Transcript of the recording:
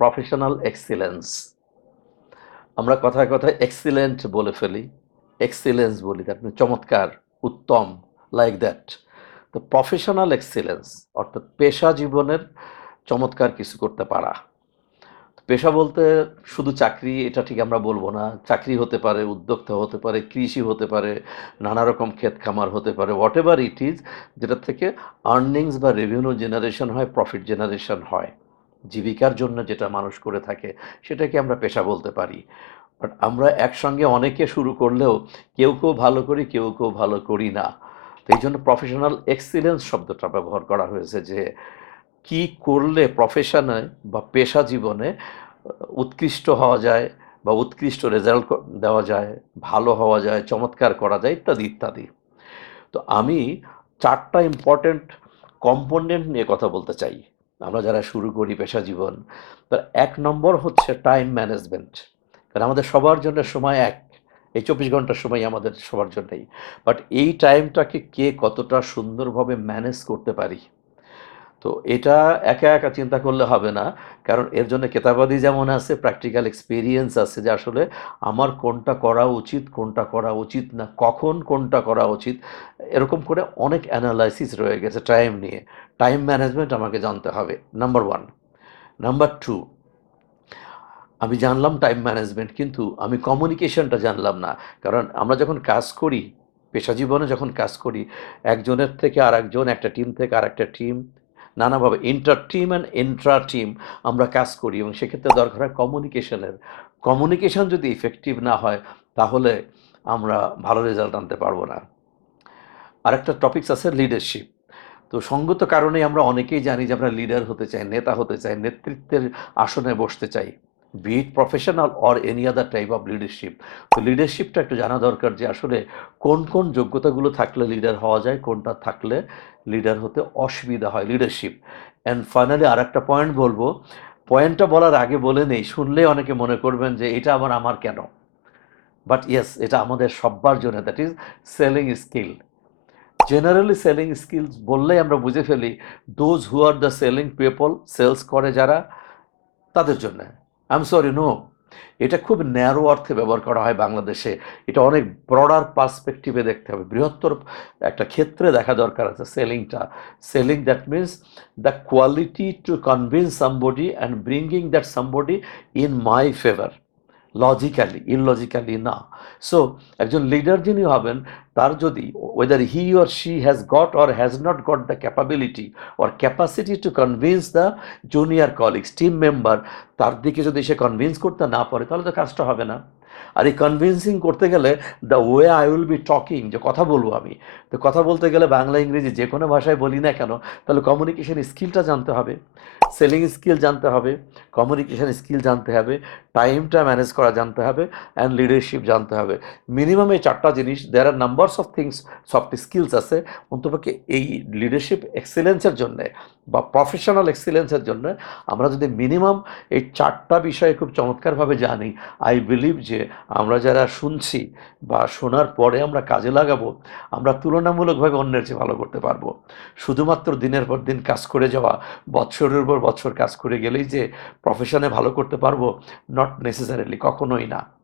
Professional excellence আমরা কথায় কথায় এক্সিলেন্ট বলে ফেলি এক্সিলেন্স বলি মিন চমৎকার, উত্তম লাইক দ্যাট তো প্রফেশনাল এক্সিলেন্স অর্থাৎ পেশা জীবনের চমৎকার কিছু করতে পারা। পেশা বলতে শুধু চাকরি, এটা ঠিক আমরা বলব না। চাকরি হতে পারে, উদ্যোক্তা হতে পারে, কৃষি হতে পারে, নানা রকম ক্ষেত খামার হতে পারে হোয়াট এভার ইট ইজ যেটা থেকে আর্নিংস বা রেভিনিউ জেনারেশন হয় প্রফিট জেনারেশন হয়। জীবিকার জন্য যেটা মানুষ করে থাকে, সেটাকে আমরা পেশা বলতে পারি। বাট আমরা একসঙ্গে অনেকে শুরু করলেও কেউ কেউ ভালো করি, কেউ কেউ ভালো করি না। তো এই জন্য প্রফেশনাল এক্সিলেন্স শব্দটা ব্যবহার করা হয়েছে যে, কি করলে প্রফেশনে বা পেশা জীবনে উৎকৃষ্ট হওয়া যায় বা উৎকৃষ্ট রেজাল্ট দেওয়া যায়, ভালো হওয়া যায়, চমৎকার করা যায় ইত্যাদি ইত্যাদি। তো আমি চারটা ইম্পর্ট্যান্ট কম্পোনেন্ট নিয়ে কথা বলতে চাই। আমরা যারা শুরু করি পেশা জীবন, তার এক নম্বর হচ্ছে টাইম ম্যানেজমেন্ট কারণ আমাদের সবার জন্য সময় এক, এই চব্বিশ ঘণ্টার সময় আমাদের সবার জন্যই বাট এই টাইমটাকে কে কতটা সুন্দরভাবে ম্যানেজ করতে পারি? তো এটা একা একা চিন্তা করলে হবে না। কারণ এর জন্য কেতাবাদি যেমন আছে প্র্যাকটিক্যাল এক্সপিরিয়েন্স আছে যে আসলে আমার কোনটা করা উচিত, কোনটা করা উচিত না, কখন কোনটা করা উচিত, এরকম করে অনেক অ্যানালাইসিস রয়ে গেছে টাইম নিয়ে। টাইম ম্যানেজমেন্ট আমাকে জানতে হবে। নাম্বার ওয়ান নাম্বার টু আমি জানলাম টাইম ম্যানেজমেন্ট কিন্তু আমি কমিউনিকেশনটা জানলাম না। কারণ আমরা যখন কাজ করি, পেশা জীবনে যখন কাজ করি, একজনের থেকে আর একজন একটা টিম থেকে আর একটা টিম নানাভাবে inter team and intra team আমরা কাজ করি এবং সেক্ষেত্রে দরকার হয় কমিউনিকেশনের কমিউনিকেশন যদি ইফেক্টিভ না হয়, তাহলে আমরা ভালো রেজাল্ট আনতে পারব না। আরেকটা টপিকস আছে লিডারশিপ তো সঙ্গত কারণে আমরা অনেকেই জানি যে আমরা লিডার হতে চাই, নেতা হতে চাই, নেতৃত্বের আসনে বসতে চাই be it professional or any other type of leadership তো লিডারশিপটা একটু জানা দরকার যে আসলে কোন কোন যোগ্যতাগুলো থাকলে লিডার হওয়া যায়, কোনটা থাকলে লিডার হতে অসুবিধা হয় লিডারশিপ অ্যান্ড ফাইনালি আর একটা পয়েন্ট বলব পয়েন্টটা বলার আগে বলে নেই, শুনলে অনেকে মনে করবেন যে এটা আবার আমার কেন? বাট ইয়েস এটা আমাদের সব্বার জন্য that is selling skill generally selling skills বললেই আমরা বুঝে ফেলি those who are the selling people sales করে যারা, তাদের জন্য। আই এম সরি নো এটা খুব ন্যারো অর্থে ব্যবহার করা হয় বাংলাদেশে। এটা অনেক ব্রডার পার্সপেক্টিভে দেখতে হবে। বৃহত্তর একটা ক্ষেত্রে দেখা দরকার আছে সেলিংটা selling that means the quality to convince somebody and bringing that somebody in my favour logically illogically না। সো একজন লিডার যিনি হবেন, তার যদি whether he or she has got or has not got the capability or capacity to convince the junior colleagues team member তার দিকে যদি সে convince করতে না পারে, তাহলে তো কাজটা হবে না। আর এই কনভিন্সিং করতে গেলে the way I will be talking যে কথা বলব আমি, তো কথা বলতে গেলে বাংলা, ইংরেজি যে কোনো ভাষায় বলি না কেন, তাহলে কমিউনিকেশন স্কিলটা জানতে হবে। সেলিং স্কিল জানতে হবে কমিউনিকেশন স্কিল জানতে হবে টাইমটা ম্যানেজ করা জানতে হবে অ্যান্ড লিডারশিপ জানতে হবে। মিনিমাম এই চারটা জিনিস there are numbers of things soft skills আছে অন্তপক্ষে এই লিডারশিপ এক্সিলেন্সের জন্যে বা প্রফেশনাল এক্সিলেন্সের জন্য আমরা যদি মিনিমাম এই চারটা বিষয়ে খুব চমৎকারভাবে জানি আই বিলিভ যে আমরা যারা শুনছি বা শোনার পরে আমরা কাজে লাগাবো, আমরা তুলনামূলকভাবে অন্যের চেয়ে ভালো করতে পারব। শুধুমাত্র দিনের পর দিন কাজ করে যাওয়া, বৎসরের পর বছর কাজ করে গেলেই যে প্রফেশনে ভালো করতে পারব নট নেসেসারিলি কখনোই না।